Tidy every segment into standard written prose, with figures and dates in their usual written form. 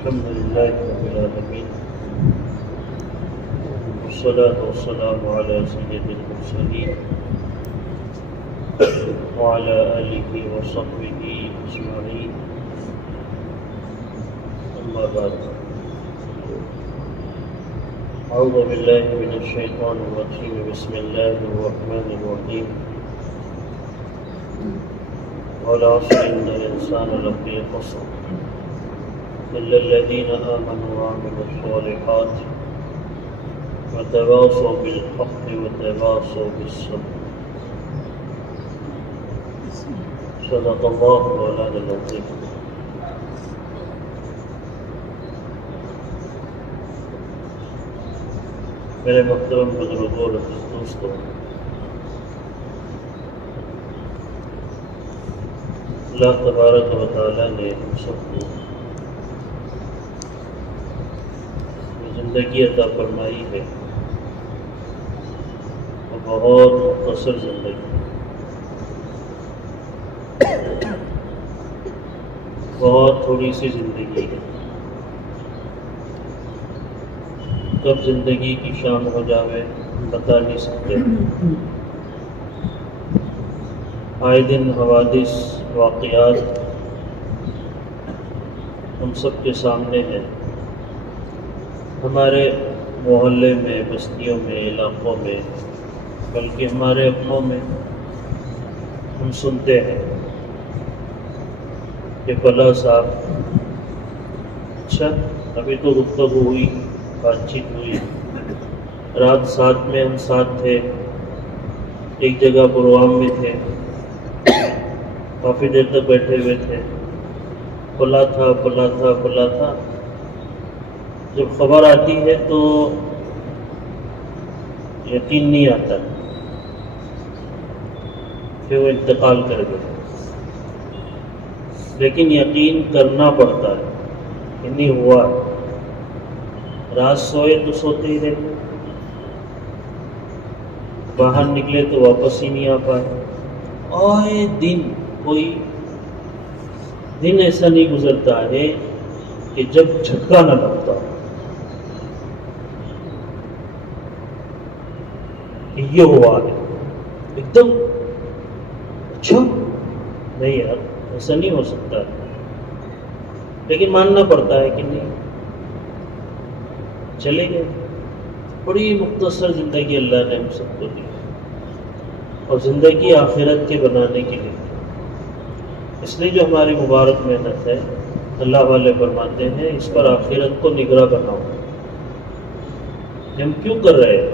الحمد لله رب العالمين والصلاة والسلام على سيد المرسلين وعلى آله وصحبه أجمعين أما بعد أعوذ بالله من الشيطان الرجيم بسم الله الرحمن الرحيم والعصر إن الإنسان لفي خسر إلا الذين آمنوا وعملوا الصالحات وتواصوا بالحق وتواصوا بالصبر صدق الله مولانا العظيم. میرے محترم بزرگوں اور دوستوں، اللہ تبارک و تعالیٰ نے ہم سب کو زندگی عطا فرمائی ہے، اور بہت مختصر زندگی، بہت تھوڑی سی زندگی ہے. کب زندگی کی شام ہو جاوے بتا نہیں سکتے. آئے دن حوادث واقعات ہم سب کے سامنے ہیں. ہمارے محلے میں، بستیوں میں، علاقوں میں، بلکہ ہمارے اپنوں میں ہم سنتے ہیں کہ فلاں صاحب، اچھا ابھی تو گفتگو ہوئی، بات چیت ہوئی، رات ساتھ میں ہم ساتھ تھے، ایک جگہ پروگرام میں تھے، کافی دیر تک بیٹھے ہوئے تھے، فلاں تھا فلاں تھا فلاں تھا. جب خبر آتی ہے تو یقین نہیں آتا کہ وہ انتقال کر گئے، لیکن یقین کرنا پڑتا ہے کہ نہیں ہوا. رات سوئے تو سوتے ہی رہے، باہر نکلے تو واپس ہی نہیں آ پائے. آئے دن کوئی دن ایسا نہیں گزرتا ہے کہ جب جھٹکا نہ لگتا کہ یہ ہوا ہے ایک دم. اچھا نہیں یار، ایسا نہیں ہو سکتا ہے، لیکن ماننا پڑتا ہے کہ نہیں، چلے گئے. بڑی مختصر زندگی اللہ نے ہم سب کو دی، اور زندگی آخرت کے بنانے کے لیے. اس لیے جو ہماری مبارک محنت ہے، اللہ والے فرماتے ہیں اس پر آخرت کو نگراں بناؤ. ہم کیوں کر رہے ہیں؟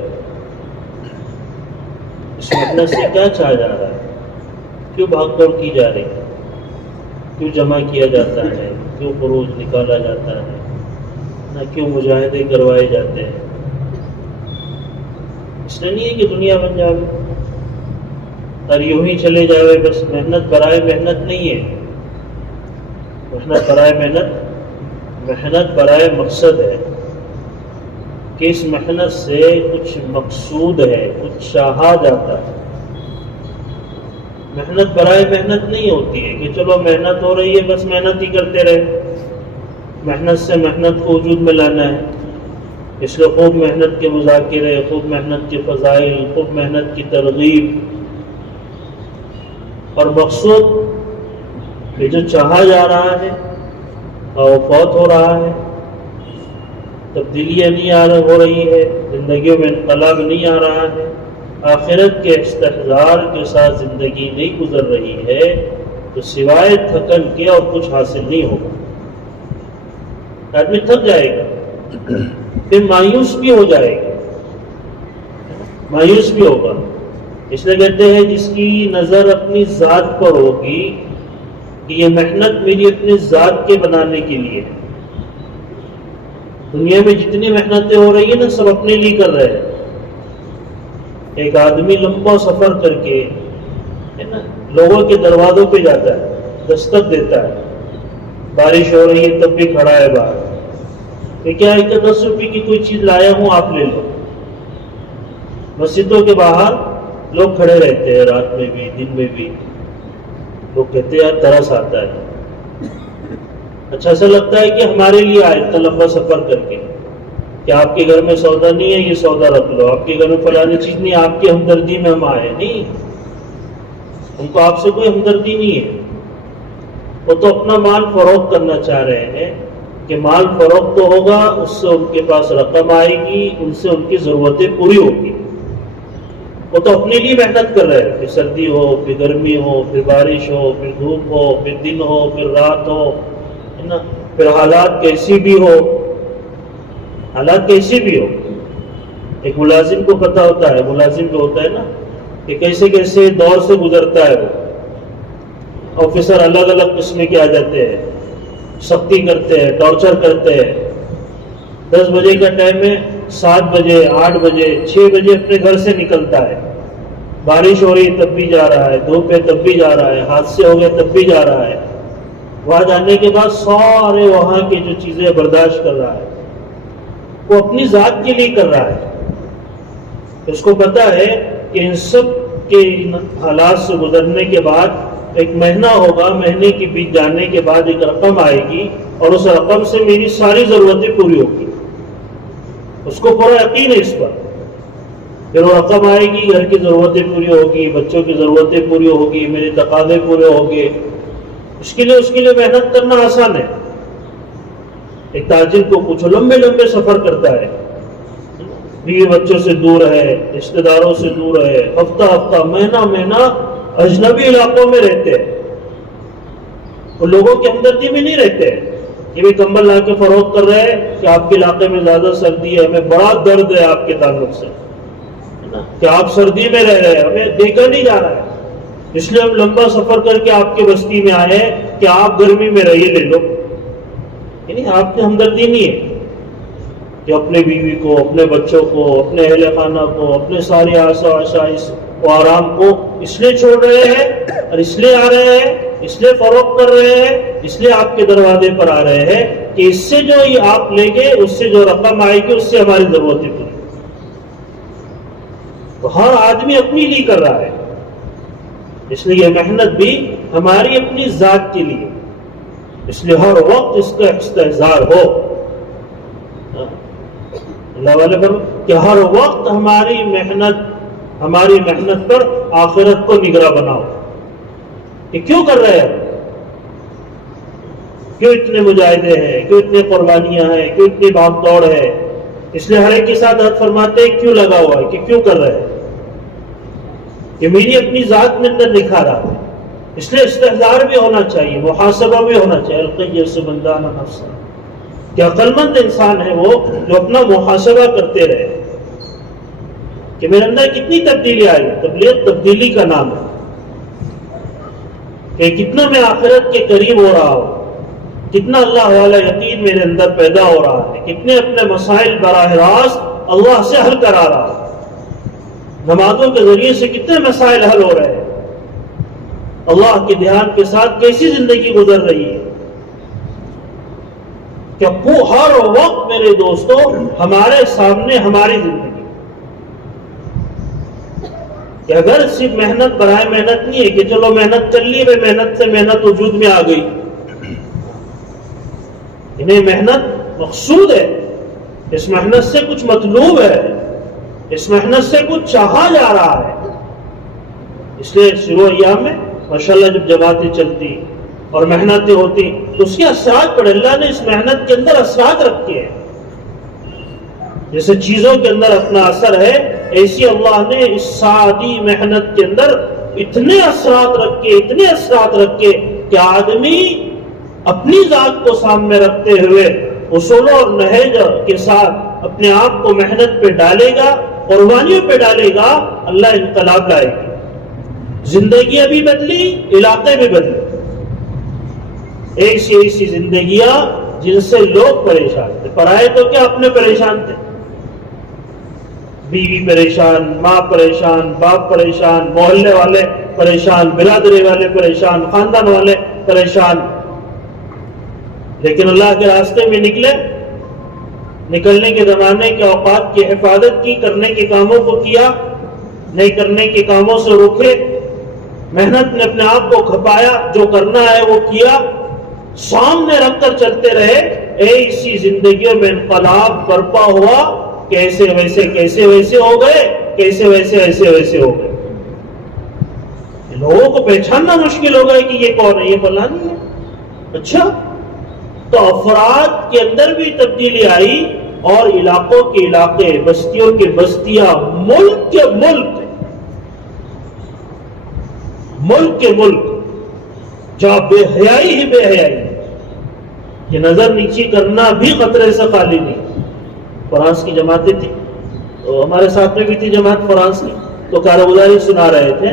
اس محنت سے کیا چاہا جا رہا ہے؟ کیوں بھاگ دوڑ کی جا رہی ہے؟ کیوں جمع کیا جاتا ہے؟ کیوں فروج نکالا جاتا ہے؟ نہ کیوں مجاہدے کروائے جاتے ہیں؟ اس لیے نہیں ہے کہ دنیا بن جائے اور یوں ہی چلے جاوے بس. محنت برائے محنت نہیں ہے، محنت برائے محنت، محنت برائے مقصد ہے کہ اس محنت سے کچھ مقصود ہے، کچھ چاہا جاتا ہے. محنت برائے محنت نہیں ہوتی ہے کہ چلو محنت ہو رہی ہے بس محنت ہی کرتے رہے. محنت سے محنت کو وجود میں لانا ہے، اس لیے خوب محنت کے مذاکرے، خوب محنت کے فضائل، خوب محنت کی ترغیب، اور مقصود کہ جو چاہا جا رہا ہے اور فوت ہو رہا ہے، تبدیلیاں نہیں ہو رہی ہے، زندگیوں میں انقلاب نہیں آ رہا ہے، آخرت کے استحضار کے ساتھ زندگی نہیں گزر رہی ہے، تو سوائے تھکن کے اور کچھ حاصل نہیں ہوگا. آدمی تھک جائے گا، پھر مایوس بھی ہو جائے گا، مایوس بھی ہوگا. اس لیے کہتے ہیں جس کی نظر اپنی ذات پر ہوگی کہ یہ محنت میری اپنی ذات کے بنانے کے لیے ہے. دنیا میں جتنی محنتیں ہو رہی ہیں نا، سب اپنے لیے کر رہے ہیں. ایک آدمی لمبا سفر کر کے لوگوں کے دروازوں پہ جاتا ہے، دستک دیتا ہے، بارش ہو رہی ہے تب بھی کھڑا ہے باہر کہ کیا 10 روپے کی کوئی چیز لایا ہوں آپ لے لو. مسجدوں کے باہر لوگ کھڑے رہتے ہیں، رات میں بھی دن میں بھی. لوگ کہتے ہیں یار ترس آتا ہے. اچھا ایسا لگتا ہے کہ ہمارے لیے آئے اتنا لمبا سفر کر کے کہ آپ کے گھر میں سودا نہیں ہے، یہ سودا رکھ لو، آپ کے گھر میں فلانی چیز نہیں، آپ کی ہمدردی میں ہم آئے نہیں، ان کو آپ سے کوئی ہمدردی نہیں ہے. وہ تو اپنا مال فروخت کرنا چاہ رہے ہیں کہ مال فروخت تو ہوگا، اس سے ان کے پاس رقم آئے گی، ان سے ان کی ضرورتیں پوری ہوگی. وہ تو اپنے لیے محنت کر رہے ہیں، پھر سردی ہو، پھر گرمی ہو، پھر بارش ہو، پھر دھوپ ہو، پھر دن ہو، پھر رات ہو، ہے نا، پھر حالات کیسی بھی ہو، حالات کیسی بھی ہو. ایک ملازم کو پتہ ہوتا ہے، ملازم جو ہوتا ہے نا کہ کیسے کیسے دور سے گزرتا ہے. وہ آفیسر الگ الگ قسم کے آ جاتے ہیں، سختی کرتے ہیں، ٹارچر کرتے ہیں. 10 بجے کا ٹائم ہے، 7 بجے 8 بجے 6 بجے اپنے گھر سے نکلتا ہے. بارش ہو رہی تب بھی جا رہا ہے، دھوپ ہے تب بھی جا رہا ہے، حادثے ہو گئے تب بھی جا رہا ہے. وہاں جانے کے بعد سارے وہاں کی جو چیزیں برداشت کر رہا ہے، وہ اپنی ذات کے لیے کر رہا ہے. اس کو پتا ہے کہ ان سب کے حالات سے گزرنے کے بعد ایک مہینہ ہوگا، مہینے کے بیچ جانے کے بعد ایک رقم آئے گی اور اس رقم سے میری ساری ضرورتیں پوری ہوگی. اس کو پورا یقین ہے اس پر. پھر وہ رقم آئے گی، گھر کی ضرورتیں پوری ہوگی، بچوں کی ضرورتیں پوری ہوگی، میرے تقاضے پورے ہوں گے. اس کے لیے محنت کرنا آسان ہے. ایک تاجر کو پوچھو، لمبے لمبے سفر کرتا ہے، بیوی بچوں سے دور ہے، رشتہ داروں سے دور ہے، ہفتہ ہفتہ مہینہ مہینہ اجنبی علاقوں میں رہتے ہیں. وہ لوگوں کی ہمدردی میں نہیں رہتے ہیں. یہ بھی کمبل لا کے فروخت کر رہے ہیں کہ آپ کے علاقے میں زیادہ سردی ہے، ہمیں بڑا درد ہے آپ کے تعلق سے کہ آپ سردی میں رہ رہے ہیں، ہمیں دیکھا نہیں جا رہا ہے، اس لیے ہم لمبا سفر کر کے آپ کے بستی میں آئے ہیں کہ آپ گرمی میں رہیے، لے لو. یعنی آپ کی ہمدردی نہیں ہے کہ اپنے بیوی کو، اپنے بچوں کو، اپنے اہل خانہ کو، اپنے سارے آسائش و آرام کو اس لیے چھوڑ رہے ہیں اور اس لیے آ رہے ہیں، اس لیے فروخت کر رہے ہیں، اس لیے آپ کے دروازے پر آ رہے ہیں کہ اس سے جو یہ آپ لیں گے، اس سے جو رقم آئے گی، اس سے ہماری ضرورتیں پوری. تو ہر آدمی اپنی لیے کر رہا ہے. اس لیے یہ محنت بھی ہماری اپنی ذات کے لیے، اس لیے ہر وقت اس کا استحضار ہو. اللہ والے پر کہ ہر وقت ہماری محنت پر آخرت کو نگراں بناؤ. کہ کیوں کر رہے ہیں، کیوں اتنے مجاہدے ہیں، کیوں اتنے قربانیاں ہیں، کیوں اتنی بھاگ دوڑ ہے. اس لیے ہر ایک کے ساتھ حد فرماتے ہیں کیوں لگا ہوا ہے، کہ کیوں کر رہے ہیں، کہ میری اپنی ذات میں اندر نکھارا ہے. اس لیے استحضار بھی ہونا چاہیے، محاسبہ بھی ہونا چاہیے. القیس بندان نفسا، کہ عقل مند انسان ہے وہ جو اپنا محاسبہ کرتے رہے کہ میرے اندر کتنی تبدیلی آئی. تبلیغ تبدیلی کا نام ہے کہ کتنا میں آخرت کے قریب ہو رہا ہوں، کتنا اللہ والا یقین میرے اندر پیدا ہو رہا ہے، کتنے اپنے مسائل براہ راست اللہ سے حل کرا رہا ہے. نمازوں کے ذریعے سے کتنے مسائل حل ہو رہے ہیں، اللہ کے دھیان کے ساتھ کیسی زندگی گزر رہی ہے. کہ ہر وقت میرے دوستوں ہمارے سامنے ہماری زندگی، کہ اگر صرف محنت برائے محنت نہیں ہے کہ چلو محنت کر لی، محنت سے محنت وجود میں آ گئی. انہیں محنت مقصود ہے، اس محنت سے کچھ مطلوب ہے، اس محنت سے کچھ چاہا جا رہا ہے. اس لیے شروع ایام میں ماشاءاللہ جب جماعتیں چلتی اور محنتیں ہوتی تو اس کے اثرات پڑے. اللہ نے اس محنت کے اندر اثرات رکھے ہیں. جیسے چیزوں کے اندر اپنا اثر ہے، ایسی اللہ نے اس سادی محنت کے اندر اتنے اثرات رکھے کہ آدمی اپنی ذات کو سامنے رکھتے ہوئے اصول اور نہج کے ساتھ اپنے آپ کو محنت پہ ڈالے گا، قربانیوں پہ ڈالے گا، اللہ انقلاب لائے گا. زندگیاں بھی بدلی، علاقے بھی بدلے. ایسی زندگیاں جن سے لوگ پریشان تھے، پرائے تو کیا اپنے پریشان تھے. بیوی پریشان، ماں پریشان، باپ پریشان، محلے والے پریشان، برادری والے پریشان، خاندان والے پریشان. لیکن اللہ کے راستے میں نکلنے کے زمانے کے اوقات کی حفاظت کی، کرنے کے کاموں کو کیا، نہیں کرنے کے کاموں سے روکے، محنت نے اپنے آپ کو کھپایا، جو کرنا ہے وہ کیا، سامنے رکھ کر چلتے رہے، ایسی زندگیوں میں انقلاب برپا ہوا، کیسے ویسے ہو گئے، کیسے ویسے ہو گئے. لوگوں کو پہچاننا مشکل ہو گیا کہ یہ کون ہے، یہ فلانی ہے. اچھا، تو افراد کے اندر بھی تبدیلی آئی، اور علاقوں کے علاقے، بستیوں کے بستیاں، ملک کے ملک جہاں بے حیائی ہی بے حیائی، یہ نظر نیچی کرنا بھی خطرے سے خالی نہیں. فرانس کی جماعتیں تھی، تو ہمارے ساتھ میں بھی تھی جماعت فرانس کی، تو کارگزاری سنا رہے تھے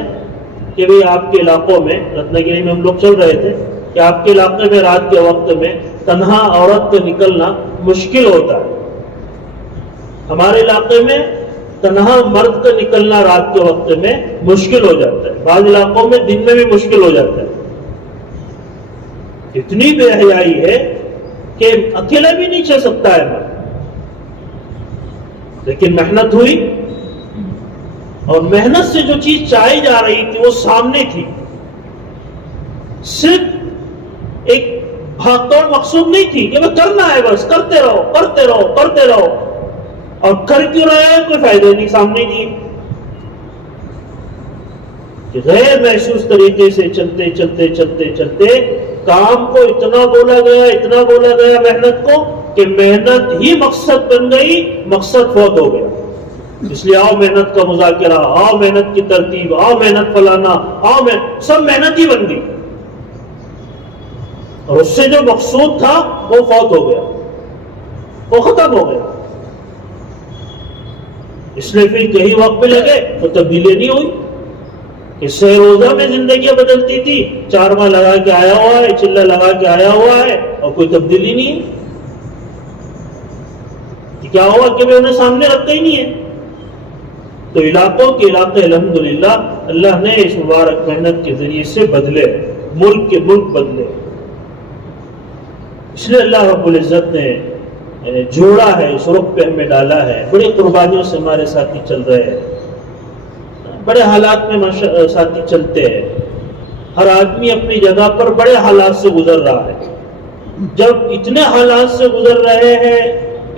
کہ بھئی آپ کے علاقوں میں، رتنگیری میں ہم لوگ چل رہے تھے، کہ آپ کے علاقے میں رات کے وقت میں تنہا عورت کا نکلنا مشکل ہوتا ہے. ہمارے علاقے میں تنہا مرد کا نکلنا رات کے وقت میں مشکل ہو جاتا ہے، بعض علاقوں میں دن میں بھی مشکل ہو جاتا ہے. اتنی بے حیائی ہے کہ اکیلا بھی نہیں چل سکتا ہے مرد. لیکن محنت ہوئی، اور محنت سے جو چیز چاہی جا رہی تھی وہ سامنے تھی. صرف ایک بھاگ دوڑ مقصود نہیں تھی کہ وہ کرنا ہے، بس کرتے رہو، اور کر کیوں رہے ہیں کوئی فائدہ نہیں، سامنے نہیں. کہ غیر محسوس طریقے سے چلتے کام کو اتنا بولا گیا محنت کو، کہ محنت ہی مقصد بن گئی، مقصد فوت ہو گیا. اس لیے آؤ محنت کا مذاکرہ، آؤ محنت کی ترتیب، آؤ محنت فلانا، سب محنت ہی بن گئی، اور اس سے جو مقصود تھا وہ فوت ہو گیا، وہ ختم ہو گیا. اس لیے پھر کہیں وقت پہ لگے تو تبدیلی نہیں ہوئی. کہ سہ روزہ میں زندگیاں بدلتی تھی، 4 ماہ لگا کے آیا ہوا ہے، چلہ لگا کے آیا ہوا ہے، اور کوئی تبدیلی نہیں ہے. کیا ہوا کہ وہ انہیں سامنے رکھتا ہی نہیں ہے. تو علاقوں کے علاقے الحمدللہ اللہ نے اس مبارک محنت کے ذریعے سے بدلے، ملک کے ملک بدلے. اس لیے اللہ رب العزت نے جوڑا ہے، اس رخ پہ ہمیں ڈالا ہے. بڑی قربانیوں سے ہمارے ساتھی چل رہے ہیں، بڑے حالات میں ساتھی چلتے ہیں. ہر آدمی اپنی جگہ پر بڑے حالات سے گزر رہا ہے. جب اتنے حالات سے گزر رہے ہیں،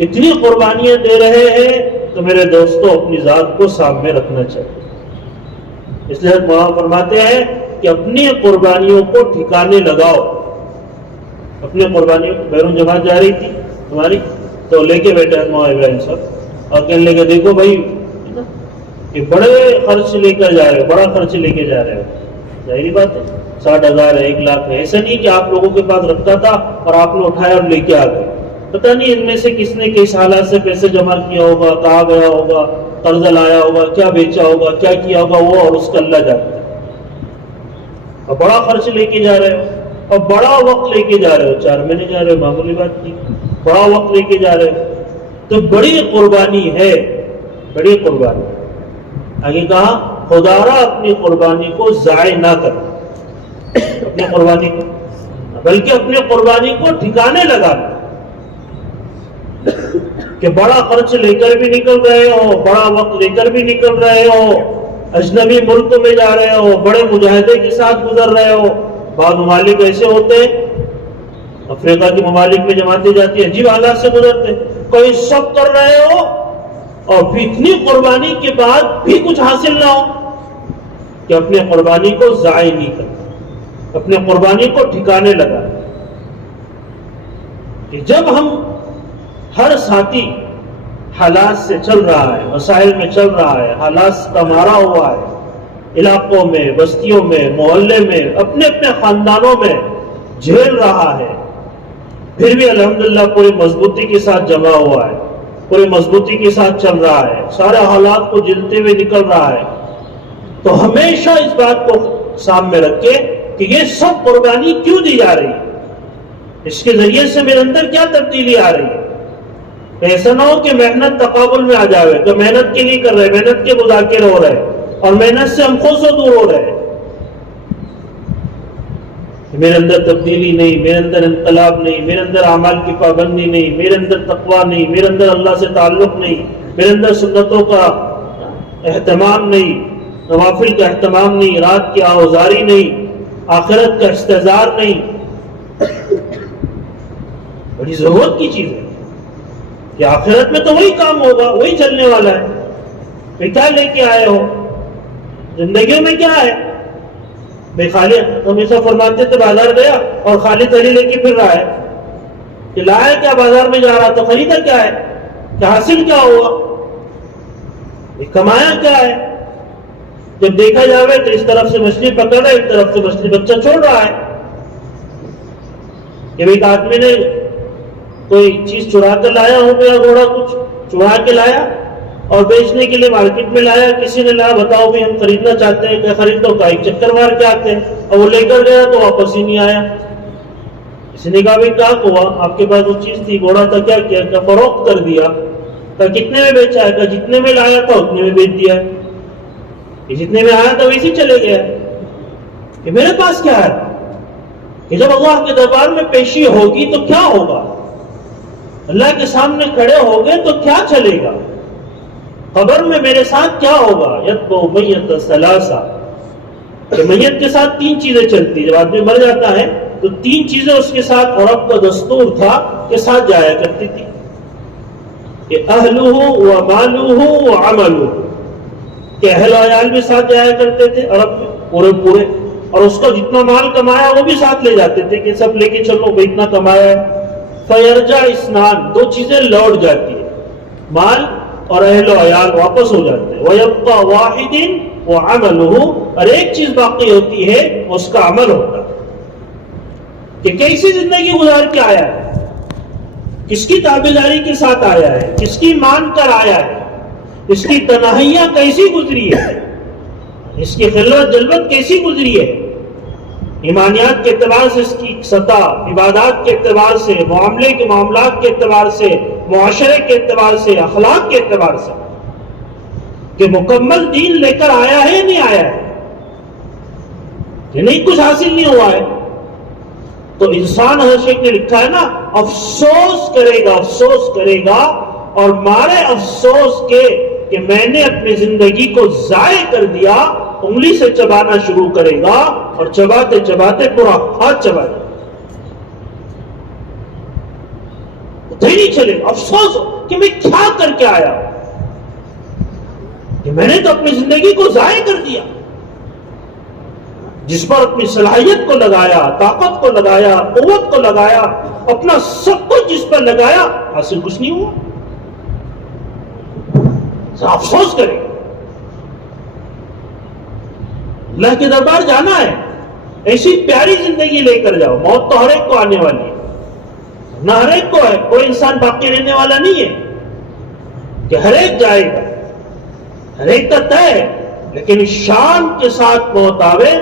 اتنی قربانیاں دے رہے ہیں، تو میرے دوستوں اپنی ذات کو سامنے رکھنا چاہیے. اس لیے مولانا فرماتے ہیں کہ اپنی قربانیوں کو ٹھکانے لگاؤ. اپنی قربانیوں بیرون جماعت جا رہی تھی ہماری، تو لے کے بیٹھے مولانا ابراہیم صاحب، اور کہنے لگے دیکھو بھائی کہ بڑے خرچ لے کر جا رہے ہو، بڑا خرچ لے کے جا رہے ہو. ظاہری بات ہے، 60,000 ہے، 1,00,000 ہے. ایسا نہیں کہ آپ لوگوں کے پاس رکھا تھا اور آپ نے اٹھایا اور لے کے آ گئے. پتہ نہیں ان میں سے کس نے کس حالات سے پیسے جمع کیا ہوگا، کہاں گیا ہوگا، قرض لایا ہوگا، کیا بیچا ہوگا، کیا کیا ہوگا، وہ اور اس کا اللہ جانتا ہے. اور بڑا خرچ لے کے جا رہے ہو، اور بڑا وقت لے کے جا رہے ہو. 4 مہینے جا رہے ہو، معمولی بات نہیں، بڑا وقت لے کے جا رہے ہو. تو بڑی قربانی ہے، بڑی قربانی. آگے کہا خدا را اپنی قربانی کو ضائع نہ کر، اپنی قربانی کو، بلکہ اپنی قربانی کو ٹھکانے لگا. کہ بڑا خرچ لے کر بھی نکل رہے ہو، بڑا وقت لے کر بھی نکل رہے ہو، اجنبی ملک میں جا رہے ہو، بڑے مجاہدے کے ساتھ گزر رہے ہو. بعض ممالک ایسے ہوتے ہیں، افریقہ کے ممالک میں جماعتیں جاتی ہیں، عجیب حالات سے گزرتے. کوئی سب کر رہے ہو اور پھر اتنی قربانی کے بعد بھی کچھ حاصل نہ ہو. کہ اپنے قربانی کو ضائع نہیں کرنا، اپنے قربانی کو ٹھکانے لگا. کہ جب ہم ہر ساتھی حالات سے چل رہا ہے، مسائل میں چل رہا ہے، حالات کا مارا ہوا ہے، علاقوں میں، بستیوں میں، محلے میں، اپنے اپنے خاندانوں میں جھیل رہا ہے، پھر بھی الحمدللہ پوری مضبوطی کے ساتھ جمع ہوا ہے، پوری مضبوطی کے ساتھ چل رہا ہے، سارے حالات کو جھیلتے ہوئے نکل رہا ہے. تو ہمیشہ اس بات کو سامنے رکھے کہ یہ سب قربانی کیوں دی جا رہی ہے، اس کے ذریعے سے میرے اندر کیا تبدیلی آ رہی ہے. ایسا نہ ہو کہ محنت تقابل میں آ جائے، تو محنت کے لیے کر رہے، محنت کے مذاکرے ہو رہے، اور محنت سے ہم خود سے دور ہو رہے. میرے اندر تبدیلی نہیں، میرے اندر انقلاب نہیں، میرے اندر اعمال کی پابندی نہیں، میرے اندر تقویٰ نہیں، میرے اندر اللہ سے تعلق نہیں، میرے اندر سنتوں کا اہتمام نہیں، نوافل کا اہتمام نہیں، رات کی آوازاری نہیں، آخرت کا استحضار نہیں. بڑی ضرورت کی چیز ہے کہ آخرت میں تو وہی کام ہوگا، وہی چلنے والا ہے. پھر کیا لے کے آئے ہو؟ زندگیوں میں کیا ہے؟ بھائی خالد ہمیشہ فرماتے تھے بازار گیا اور خالی تھیلی لے کے پھر رہا ہے کہ لایا کیا، بازار میں جا رہا تو خریدا کیا ہے، کہ حاصل کیا ہوا، کمایا کیا ہے. جب دیکھا جاوے تو اس طرف سے مچھلی پکڑ رہا ہے، ایک طرف سے مچھلی بچہ چھوڑ رہا ہے. کہ ایک آدمی نے کوئی چیز چرا کر لایا ہو گیا، گھوڑا کچھ چرا کے لایا اور بیچنے کے لیے مارکیٹ میں لایا. کسی نے لایا، بتاؤ بھی ہم خریدنا چاہتے ہیں، کیا خریدو کا ایک چکر مار کے آتے ہیں، اور وہ لے کر گیا تو واپس ہی نہیں آیا. کسی نے کہا بھائی کیا ہوا، آپ کے پاس وہ چیز تھی، گھوڑا تھا، کیا کیا؟ کیا فروخت کر دیا. کہا کتنے میں بیچا ہے؟ کہا جتنے میں لایا تھا اتنے میں بیچ دیا ہے. جتنے میں آیا تھا ویسے چلے گیا. کہ میرے پاس کیا ہے کہ جب اللہ کے دربار میں پیشی ہوگی تو کیا ہوگا، اللہ کے سامنے کھڑے ہوگے تو کیا چلے گا، قبر میں میرے ساتھ کیا ہوگا. یتبع میت ثلاثہ، کہ میت کے ساتھ تین چیزیں چلتی. جب آدمی مر جاتا ہے تو تین چیزیں اس کے ساتھ عرب کا دستور تھا کہ ساتھ جایا کرتی تھی، کہ اہلہ و مالہ و عملہ، کہ اہل و عیال بھی ساتھ جایا کرتے تھے عرب میں پورے، اور اس کو جتنا مال کمایا وہ بھی ساتھ لے جاتے تھے کہ سب لے کے چلو بھائی اتنا کمایا ہے. فیرجع اثنان، دو چیزیں لوٹ جاتی ہیں، مال اور اہل و عیال واپس ہو جاتے ہیں. وَيَبْقَى وَاحِدٍ وَعَمَلُهُ، اور ایک چیز باقی ہوتی ہے اس کا عمل ہوتا ہے. کہ کیسی زندگی گزار کے آیا ہے، کس کی تابعداری کے ساتھ آیا ہے، کس کی مان کر آیا ہے، اس کی تنہائیاں کیسی گزری ہے، اس کی خلوت جلوت کیسی گزری ہے. ایمانیات کے اعتبار سے اس کی سطح، عبادات کے اعتبار سے، معاملات کے اعتبار سے، معاشرے کے اعتبار سے، اخلاق کے اعتبار سے، کہ مکمل دین لے کر آیا ہے یا نہیں آیا ہے، کہ نہیں کچھ حاصل نہیں ہوا ہے. تو انسان ہر شیخ نے لکھا ہے نا، افسوس کرے گا اور مارے افسوس کے کہ میں نے اپنی زندگی کو ضائع کر دیا، انگلی سے چبانا شروع کرے گا اور چباتے چباتے پورا ہاتھ چبا دے گا. پتہ ہی نہیں چلے گا، افسوس کہ میں کیا کر کے آیا، کہ میں نے تو اپنی زندگی کو ضائع کر دیا. جس پر اپنی صلاحیت کو لگایا، طاقت کو لگایا، قوت کو لگایا، اپنا سب کچھ جس پر لگایا، حاصل کچھ نہیں ہوا. افسوس کرے. اللہ کے دربار جانا ہے، ایسی پیاری زندگی لے کر جاؤ. موت تو ہر ایک کو آنے والی ہے، نہ ہر ایک کو ہے، کوئی انسان باقی رہنے والا نہیں ہے کہ ہر ایک جائے گا، ہر ایک کا طے ہے. لیکن شان کے ساتھ موت آوے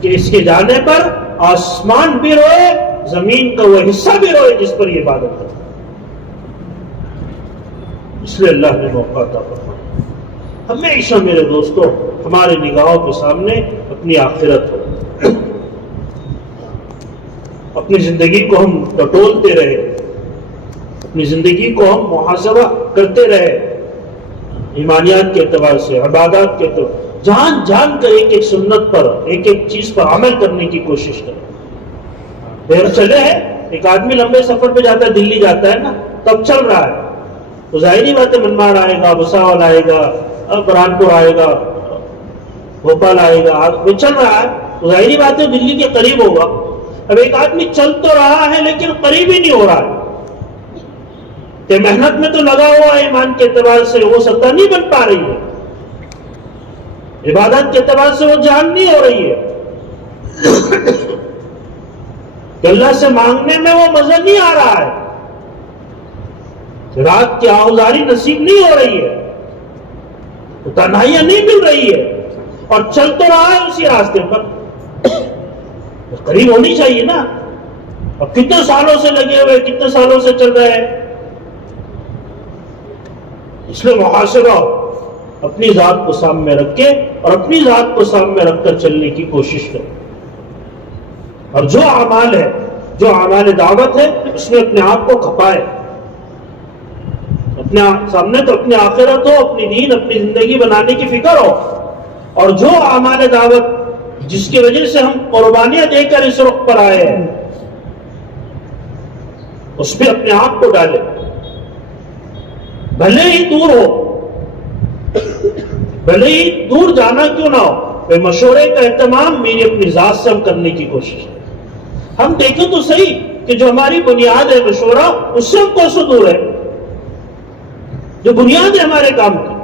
کہ اس کے جانے پر آسمان بھی روئے، زمین کا وہ حصہ بھی روئے جس پر یہ عبادت ہے. اس لیے اللہ نے موقع عطا فرمایا. ہمیشہ میرے دوستو ہمارے نگاہوں کے سامنے اپنی آخرت ہو، اپنی زندگی کو ہم ٹٹولتے رہے، اپنی زندگی کو ہم محاسبہ کرتے رہے، ایمانیات کے اعتبار سے، عبادات کے اعتبار سے، جان جان کر ایک سنت پر، ایک چیز پر عمل کرنے کی کوشش کریں. پھر چلے ہیں، ایک آدمی لمبے سفر پہ جاتا ہے، دلی جاتا ہے نا، تب چل رہا ہے تو ظاہری بات ہے منماڑ آئے گا، بھساول آئے گا، برہانپور آئے گا، بھوپال آئے گا، وہ چل رہا ہے تو ظاہری بات ہے دلی کے قریب ہوگا. اب ایک آدمی چل تو رہا ہے لیکن قریب ہی نہیں ہو رہا ہے، کہ محنت میں تو لگا ہوا ہے، ایمان کے اعتبار سے وہ سطح نہیں بن پا رہی ہے، عبادت کے اعتبار سے وہ جان نہیں ہو رہی ہے، کہ اللہ سے مانگنے میں وہ مزہ نہیں آ رہا ہے، رات کی آہوزاری نصیب نہیں ہو رہی ہے، تنہائیاں نہیں مل رہی ہے، اور چل تو رہا ہے اسی راستے پر. قریب ہونی چاہیے نا. اب کتنے سالوں سے لگے ہوئے، کتنے سالوں سے چل رہے ہیں. اس لیے محاسبہ اپنی ذات کو سامنے رکھ کے اور اپنی ذات کو سامنے رکھ کر چلنے کی کوشش کریں. اور جو اعمال ہے، جو اعمال دعوت ہے، اس میں اپنے آپ کو کھپائے. اپنے سامنے تو اپنی آخرت ہو، اپنی دین، اپنی زندگی بنانے کی فکر ہو، اور جو اعمال دعوت جس کی وجہ سے ہم قربانیاں دے کر اس رخ پر آئے ہیں، اس پہ اپنے آپ کو ڈالے، بھلے ہی دور ہو، بھلے ہی دور جانا کیوں نہ ہو، مشورے کا اہتمام میری اپنی ذات سے ہم کرنے کی کوشش ہے۔ ہم دیکھیں تو صحیح کہ جو ہماری بنیاد ہے مشورہ، اس سے ہم کوسوں دور ہے، جو بنیاد ہے ہمارے کام کی۔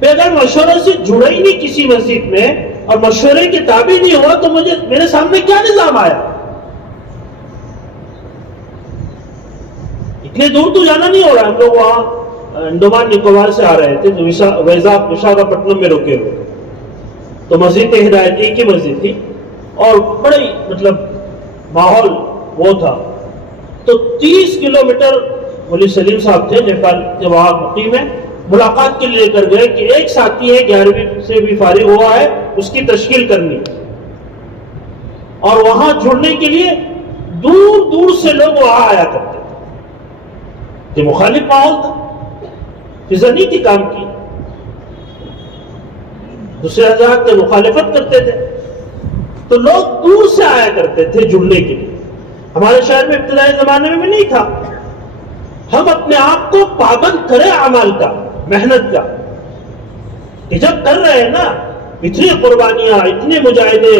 پھر اگر مشورے سے جڑا ہی نہیں کسی مسجد میں اور مشورے کے تابع نہیں ہوا تو میرے سامنے کیا نظام آیا؟ اتنے دور تو جانا نہیں ہو رہا۔ ہم لوگ وہاں انڈمان نکوبار سے آ رہے تھے تو وشاکھاپٹنم میں رکے ہوئے، تو مسجد ہدایت ایک ہی مسجد تھی اور بڑی ماحول وہ تھا، تو 30 کلومیٹر مولوی سلیم صاحب تھے نیپال کے وہاں مقیم ہے، ملاقات کے لیے لے کر گئے کہ ایک ساتھی ہے 11ویں سے بھی فارغ ہوا ہے، اس کی تشکیل کرنی، اور وہاں جڑنے کے لیے دور دور سے لوگ وہاں آیا کرتے تھے۔ یہ مخالف ماحول تھا، فضا نہیں تھی کام کی، دوسرے حضرات کے مخالفت کرتے تھے، تو لوگ دور سے آیا کرتے تھے جڑنے کے لیے۔ ہمارے شہر میں ابتدائی زمانے میں بھی نہیں تھا۔ ہم اپنے آپ کو پابند کریں اعمال کا، محنت کا، کہ جب کر رہے ہیں نا، اتنی قربانیاں، اتنے مجاہدے،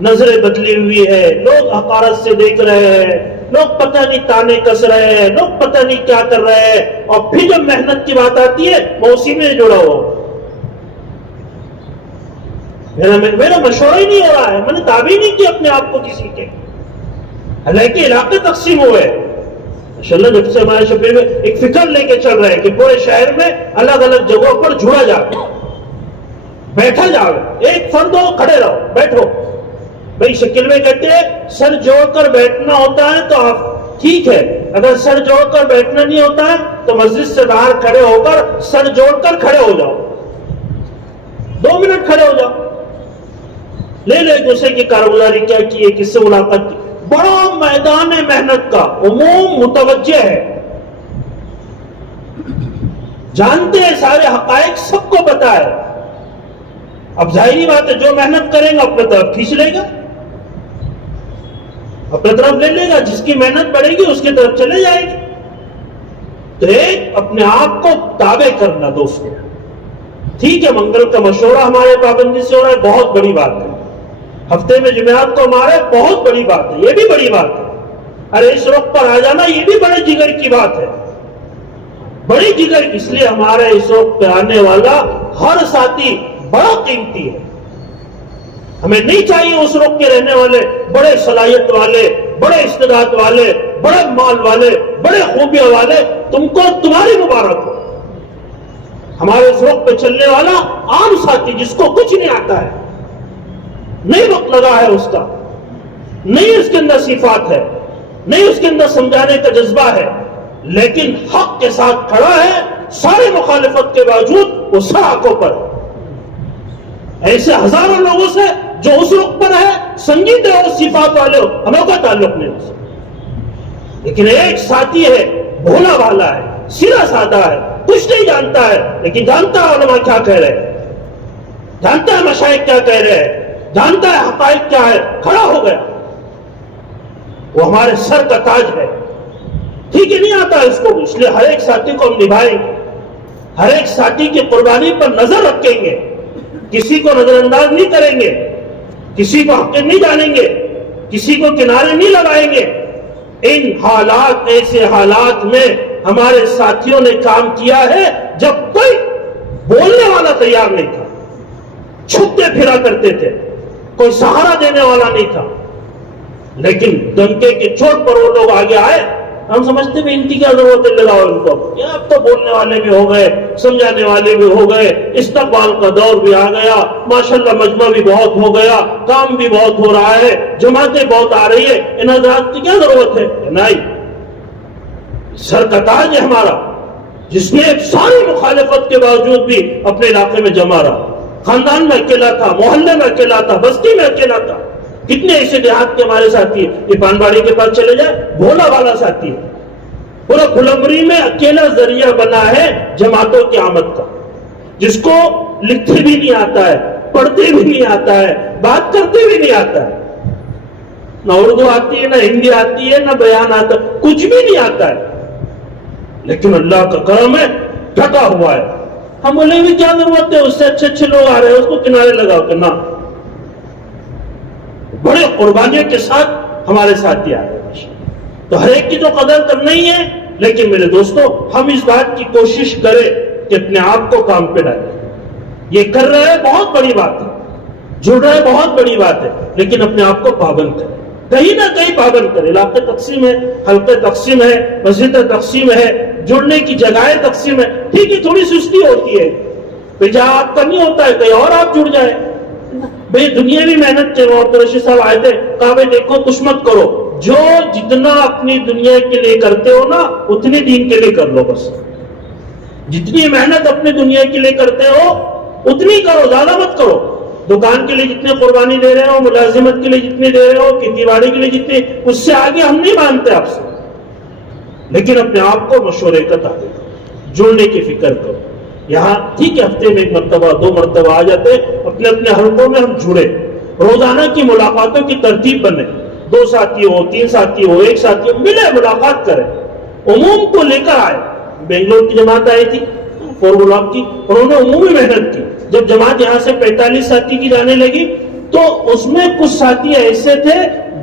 نظریں بدلی ہوئی ہے، لوگ حقارت سے دیکھ رہے ہیں، لوگ پتہ نہیں تانے کس رہے ہیں، لوگ پتہ نہیں کیا کر رہے ہیں، اور پھر جب محنت کی بات آتی ہے وہ اسی میں جڑا ہو۔ میرا مشورہ ہی نہیں ہو رہا ہے، میں نے تابع نہیں کیا اپنے آپ کو کسی کے، حالانکہ علاقے تقسیم ہوئے ماشاءاللہ۔ جب سے ہمارے شبیر میں ایک فکر لے کے چل رہے ہیں کہ پورے شہر میں الگ الگ جگہوں پر جڑا جائے، بیٹھا جاؤ، ایک فرد ہو، کھڑے رہو، بیٹھو بھائی۔ شکل میں کہتے ہیں سر جوڑ کر بیٹھنا ہوتا ہے تو آپ ٹھیک ہے، اگر سر جوڑ کر بیٹھنا نہیں ہوتا ہے تو مسجد سے باہر کھڑے ہو کر سر جوڑ کر کھڑے ہو جاؤ، 2 منٹ کھڑے ہو جاؤ، لے لو ایک دوسرے کی کارگزاری کیا کی ہے، کس سے ملاقات کی۔ بڑا میدان محنت کا، عموم متوجہ ہے، جانتے ہیں سارے حقائق، سب کو پتا ہے۔ اب ظاہری بات ہے جو محنت کریں گا اپنے طرف کھینچ لے گا، اپنے طرف لے لے گا، جس کی محنت بڑھے گی اس کی طرف چلے جائے گی۔ تو ایک اپنے آپ کو تابع کرنا دوستوں، ٹھیک ہے منگل کا مشورہ ہمارے پابندی سے ہو رہا ہے، بہت بڑی بات ہے، ہفتے میں جمعرات کو ہمارے بہت بڑی بات ہے، یہ بھی بڑی بات ہے۔ ارے اس وقت پر آ جانا یہ بھی بڑے جگر کی بات ہے، بڑی جگر، اس لیے ہمارے اس وقت پہ آنے والا ہر ساتھی بڑا قیمتی ہے۔ ہمیں نہیں چاہیے اس وقت کے رہنے والے بڑے صلاحیت والے، بڑے استعداد والے، بڑے مال والے، بڑے خوبیوں والے، تم کو تمہاری مبارک ہو۔ ہمارے اس وقت پہ چلنے والا عام ساتھی جس کو کچھ نہیں آتا ہے، نہیں وقت لگا ہے اس کا، نہیں اس کے اندر صفات ہے، نہیں اس کے اندر سمجھانے کا جذبہ ہے، لیکن حق کے ساتھ کھڑا ہے، سارے مخالفت کے باوجود وہ سڑکوں پر ہے۔ ایسے ہزاروں لوگوں سے جو اس وقت پر ہے، سنجیدہ ہو، صفات والے ہو، ہمیں کوئی تعلق نہیں اس سے، لیکن ایک ساتھی ہے، بھولا والا ہے، سیدھا سادہ ہے، کچھ نہیں جانتا ہے، لیکن جانتا ہے علماء کیا کہہ رہے ہیں، جانتا ہے مشائخ کیا کہہ رہے ہیں، جانتا ہے حقائق کیا ہے، کھڑا ہو گیا، وہ ہمارے سر کا تاج ہے۔ ٹھیک ہے نہیں آتا اس کو، اس لیے ہر ایک ساتھی کو ہم نبھائیں گے، ہر ایک ساتھی کی قربانی پر نظر رکھیں گے، کسی کو نظر انداز نہیں کریں گے، کسی کو حقیر نہیں جانیں گے، کسی کو کنارے نہیں لگائیں گے۔ ان حالات، ایسے حالات میں ہمارے ساتھیوں نے کام کیا ہے جب کوئی بولنے والا تیار نہیں تھا، چھپتے پھرا کرتے تھے، کوئی سہارا دینے والا نہیں تھا، لیکن ڈنکے کے چوٹ پر وہ لوگ آگے آئے۔ ہم سمجھتے ہیں ان کی کیا ضرورت ہے، لگاؤ ان کو، اب تو بولنے والے بھی ہو گئے، سمجھانے والے بھی ہو گئے، استقبال کا دور بھی آ گیا، ماشاءاللہ مجمع بھی بہت ہو گیا، کام بھی بہت ہو رہا ہے، جماعتیں بہت آ رہی ہے، ان حضرات کی کیا ضرورت ہے؟ نہیں، سر کا تاج ہے ہمارا، جس نے ساری مخالفت کے باوجود بھی اپنے علاقے میں جمع رہا، خاندان میں اکیلا تھا، محلے میں اکیلا تھا، بستی میں اکیلا تھا۔ کتنے ایسے دیہات کے ہمارے ساتھی ہیں، یہ پانباڑی کے پاس چلے جائے، بھولا والا ساتھی ہے، پورا پھلمبری میں اکیلا ذریعہ بنا ہے جماعتوں کی آمد کا، جس کو لکھتے بھی نہیں آتا ہے، پڑھتے بھی نہیں آتا ہے، بات کرتے بھی نہیں آتا ہے، نہ اردو آتی ہے، نہ ہندی آتی ہے، نہ بیان آتا ہے، کچھ بھی نہیں آتا ہے، لیکن اللہ کا کرم ہے، ڈٹا ہوا ہے. ہم بولے بھی کیا ضرورت ہے، اس سے اچھے اچھے لوگ آ رہے ہیں، اس کو کنارے لگاؤ کہ نہ. بڑے قربانیوں کے ساتھ ہمارے ساتھی آ رہے ہیں. تو ہر ایک کی تو قدر کرنا ہی ہے، لیکن میرے دوستو ہم اس بات کی کوشش کریں کہ اپنے آپ کو کام پہ ڈالیں. یہ کر رہے ہیں بہت بڑی بات ہے، جڑ رہے ہیں بہت بڑی بات ہے، لیکن اپنے آپ کو پابند کریں، کہیں نہ کہیں پابند کریں. علاقے تقسیم ہے، حلقے تقسیم ہے، مسجد تقسیم ہے، جڑنے کی جگہیں تقسیم ہے. ٹھیک ہے تھوڑی سستی ہوتی ہے، جہاں آپ کا نہیں ہوتا ہے کہیں اور آپ جڑ جائیں. بھئی دنیاوی محنت کے وقت رشید صاحب آئے تھے، کہا بھئی دیکھو کچھ مت کرو، جو جتنا اپنی دنیا کے لیے کرتے ہو نا اتنی دین کے لیے کر لو. بس جتنی محنت اپنی دنیا کے لیے کرتے ہو اتنی کرو، زیادہ مت کرو. دکان کے لیے جتنے قربانی دے رہے ہو، ملازمت کے لیے جتنے دے رہے ہو، کھیتی باڑی کے لیے جتنے، اس سے آگے ہم نہیں مانتے آپ سے. لیکن اپنے آپ کو مشورے کا تعلق کرو، جڑنے کی فکر کرو. یہاں ٹھیک ہے ہفتے میں 1 مرتبہ 2 مرتبہ آ جاتے، اپنے اپنے حلقوں میں ہم جڑے. روزانہ کی ملاقاتوں کی ترتیب بنے، 2 ساتھی ہو، 3 ساتھی ہو، 1 ساتھی ہو، ملے ملاقات کریں، عموم کو لے کر آئے. بنگلور کی جماعت آئی تھی، فور بلاک کی، انہوں نے عمومی محنت کی. جب جماعت یہاں سے 45 ساتھی کی جانے لگی تو اس میں کچھ ساتھی ایسے تھے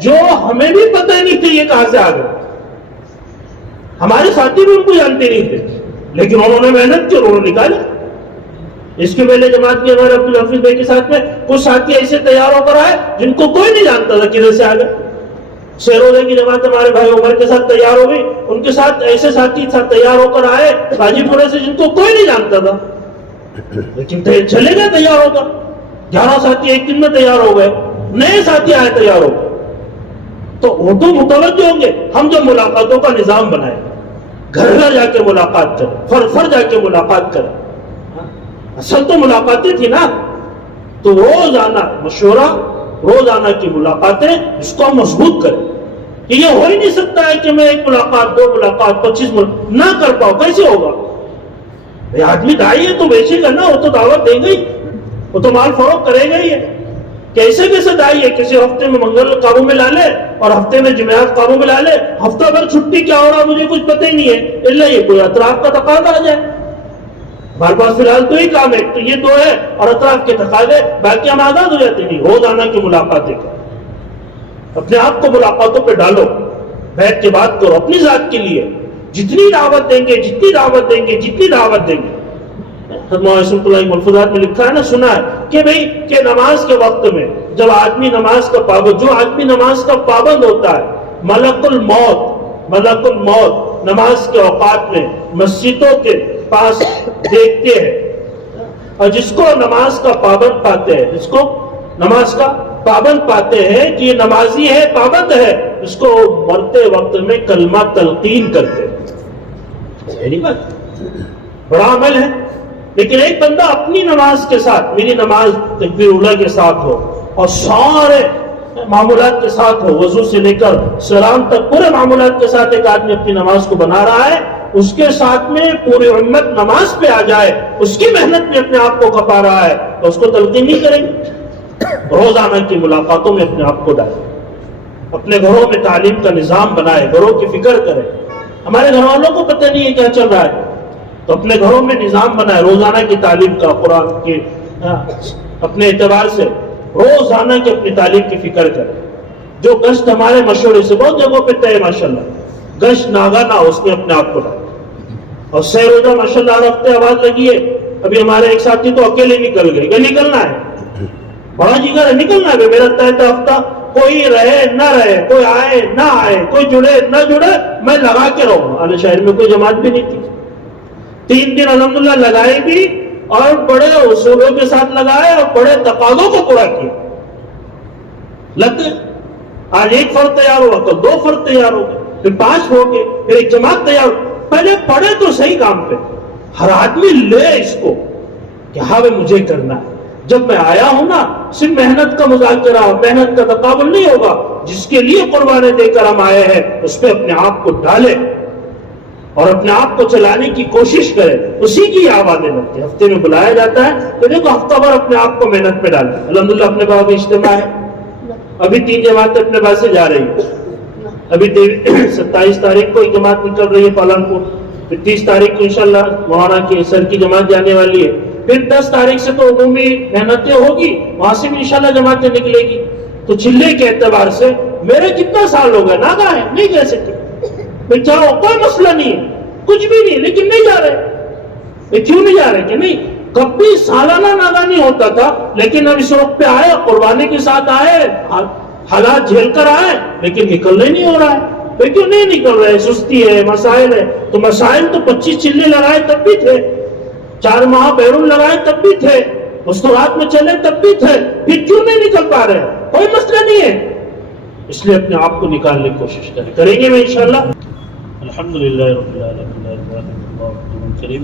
جو ہمیں بھی پتہ نہیں تھے یہ کہاں سے آ گئے. ہمارے ساتھی بھی ان کو جانتے نہیں تھے، لیکن انہوں نے محنت کی، انہوں نے نکالا. اس کے پہلے جماعت کے ہمارے عبدالحفیظ بھائی کے ساتھ میں کچھ ساتھی ایسے تیار ہو کر آئے جن کو کوئی نہیں جانتا تھا کدھر سے آ گئے. شیرودے کی جماعت ہمارے بھائی عمر کے ساتھ تیار ہو گئی، ان کے ساتھ ایسے ساتھی تیار ہو کر آئے حاجی پورے سے جن کو کوئی نہیں جانتا تھا، لیکن چلے گئے تیار ہو کر. 11 ساتھی ایک دن میں تیار ہو گئے، نئے ساتھی آئے تیار ہو گئے. تو وہ تو متوجہ ہوں گے. ہم جب ملاقاتوں کا نظام بنائیں، گھر گھر جا کے ملاقات کریں، فر جا کے ملاقات کریں. اصل تو ملاقاتیں تھی نا، تو روزانہ مشورہ، روزانہ کی ملاقاتیں، اس کو مضبوط کریں. کہ یہ ہو ہی نہیں سکتا ہے کہ میں 1 ملاقات 2 ملاقات 25 ملاقات نہ کر پاؤ. کیسے ہوگا؟ آدمی دائی ہے تو بیچے گا نا، وہ تو دعوت دے گا ہی، وہ تو مال فروخت کرے گا ہی. کیسے دائی ہے؟ کسی ہفتے میں منگل قابو میں لا لے اور ہفتے میں جمعرات قابو میں لا لے، ہفتہ بھر چھٹی کیا ہو رہا مجھے کچھ پتہ ہی نہیں ہے، اللہ یہ کوئی اطراف کا تقاضا آ جائے. ہمارے پاس فی الحال 2 ہی کام ہے، تو یہ 2 ہے اور اطراف کے تقاضے، باقی ہم آزاد ہو جاتے نہیں. روزانہ کی ملاقاتیں کرو، اپنے آپ کو ملاقاتوں پہ ڈالو، بیٹھ کے بات کرو اپنی ذات کے لیے. جتنی دعوت دیں گے، جتنی دعوت دیں گے، جتنی دعوت دیں گے. رسول اللہ ملفوظات میں لکھا ہے نا، سنا ہے کہ بھئی کہ نماز کے وقت میں جب آدمی نماز کا پابند، جو آدمی نماز کا پابند ہوتا ہے، ملک الموت نماز کے اوقات میں مسجدوں کے پاس دیکھتے ہیں، اور جس کو نماز کا پابند پاتے ہیں، جس کو نماز کا پابند پاتے ہیں کہ یہ نمازی ہے، پابند ہے، اس کو مرتے وقت میں کلمہ تلقین کرتے ہیں. بڑا عمل ہے. لیکن ایک بندہ اپنی نماز کے ساتھ، میری نماز تکبیر اولیٰ کے ساتھ ہو اور سارے معمولات کے ساتھ ہو، وضو سے لے کر سلام تک پورے معمولات کے ساتھ ایک آدمی اپنی نماز کو بنا رہا ہے، اس کے ساتھ میں پوری امت نماز پہ آ جائے، اس کی محنت میں اپنے آپ کو کھپا رہا ہے، تو اس کو تلقین نہیں کریں گے. روزانہ کی ملاقاتوں میں اپنے آپ کو ڈالیں، اپنے گھروں میں تعلیم کا نظام بنائے، گھروں کی فکر کریں. ہمارے گھر والوں کو پتہ نہیں ہے کیا چل رہا ہے، تو اپنے گھروں میں نظام بنائے روزانہ کی تعلیم کا، قرآن کے اپنے اعتبار سے روزانہ کی اپنی تعلیم کی فکر کریں. جو گشت ہمارے مشورے سے بہت جگہوں پہ طے ماشاءاللہ، گشت ناگا نہ اس نے اپنے آپ کو ڈالا. اور سہ روزہ ماشاءاللہ ہر ہفتے آواز لگی ہے. ابھی ہمارے ایک ساتھی تو اکیلے نکل گئے کہ نکلنا ہے، بڑا جگر ہے، نکلنا ہے میرا طے ہفتہ، کوئی رہے نہ رہے، کوئی آئے نہ آئے، کوئی جڑے نہ جڑے، میں لگا کے رہوں گا. شہر میں کوئی جماعت بھی نہیں تھی، 3 دن الحمدللہ لگائے بھی اور بڑے اصولوں کے ساتھ لگائے اور بڑے تقاضوں کو پورا کیا. لگ گئے. آج 1 فرد تیار ہوا، کل 2 فرد تیار ہو گئے، پھر 5 ہو گئے، پھر ایک جماعت تیار ہو. پہلے پڑھے تو صحیح کام پہ، ہر آدمی لے اس کو کہ ہاں مجھے کرنا ہے. جب میں آیا ہوں نا، صرف محنت کا مذاکرہ، محنت کا تقابل نہیں ہوگا. جس کے لیے قربانیں دے کر ہم آئے ہیں اس پہ اپنے آپ کو ڈالے اور اپنے آپ کو چلانے کی کوشش کرے. اسی کی آوازیں لگتی. ہفتے میں بلایا جاتا ہے تو دیکھو ہفتہ بھر اپنے آپ کو محنت پہ ڈالے. الحمدللہ اپنے پاس اجتماع ہے، ابھی 3 جماعتیں اپنے پاس سے جا رہی ہیں. ابھی 27 تاریخ کو ایک جماعت نکل رہی ہے پالنپور, پھر 30 تاریخ کو انشاءاللہ مولانا کے سر کی جماعت جانے والی ہے, پھر 10 تاریخ سے تو عمومی محنتیں ہوگی, وہاں سے بھی انشاءاللہ جماعتیں نکلے گی. تو چلے کے اعتبار سے میرے کتنا سال ہو گئے, ناگا ہے, نہیں کہہ سکتے, میں چاہو کوئی مسئلہ نہیں ہے, کچھ بھی نہیں, لیکن نہیں جا رہے. میں کیوں نہیں جا رہے کہ نہیں, کبھی سالانہ ناگا نہیں ہوتا تھا, لیکن اب اس وقت پہ آئے, قربانی کے ساتھ آئے, حالات جھیل کر آئے, لیکن نکلنا ہی نہیں ہو رہا ہے. کیوں نہیں نکل رہے؟ سستی ہے, مسائل ہے. تو مسائل تو 25 چلے لگائے تب بھی تھے, 4 ماہ بیرون لگائے تب بھی تھے, مستورات میں چلے تب بھی تھے, پھر کیوں نہیں نکل پا رہے؟ کوئی مسئلہ نہیں ہے. اس لیے اپنے آپ کو نکالنے کی کوشش کریں گے میں انشاءاللہ. الحمدللہ رب العالمین اللہ کریم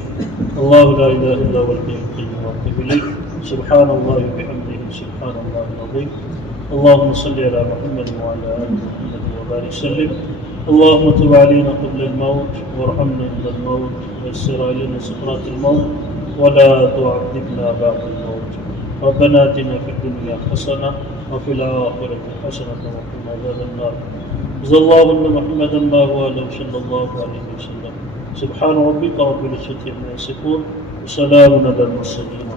اللہ لا الہ الا هو الحی القیوم واتوب الیہ سبحان اللہ وبحمدہ سبحان اللہ العظیم. اللهم صل على محمد وعلى آل محمد وبارك وسلم. اللهم تب علينا قبل الموت وارحمنا عند الموت ويسر علينا سكرات الموت ولا تعذبنا بعد الموت. ربنا آتنا في الدنيا حسنة وفي الآخرة حسنة وقنا عذاب النار. جزا الله محمدا ما هو صلى الله عليه وسلم. سبحان ربك رب العزة عما يصفون وسلام على المرسلين.